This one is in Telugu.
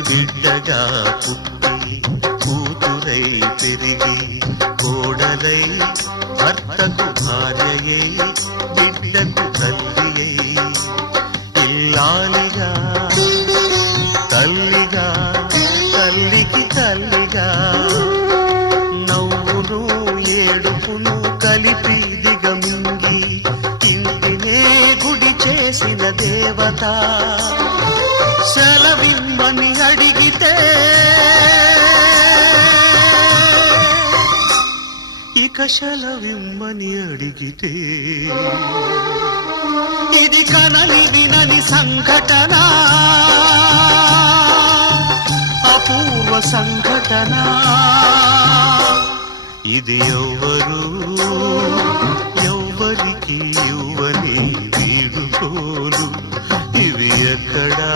బిడ్డగా పుట్టి కూతురై పెరిగి కోడలై భర్తకు భార్యయై బిడ్డకు తల్లియై ఇల్లాలిగా తల్లిగా తల్లికి తల్లిగా నవ్వును ఏడుపును కలిపి దిగమింగి ఇంటినే గుడి చేసిన దేవత సెలవిమ్మని అడిగితే ఇక సెలవిమ్మని అడిగితే ఇది కనని వినని సంఘటన అపూర్వ సంఘటన ఇది ఎవ్వరికి ఇవ్వని వీడుకోలు ఇవి ఎక్కడా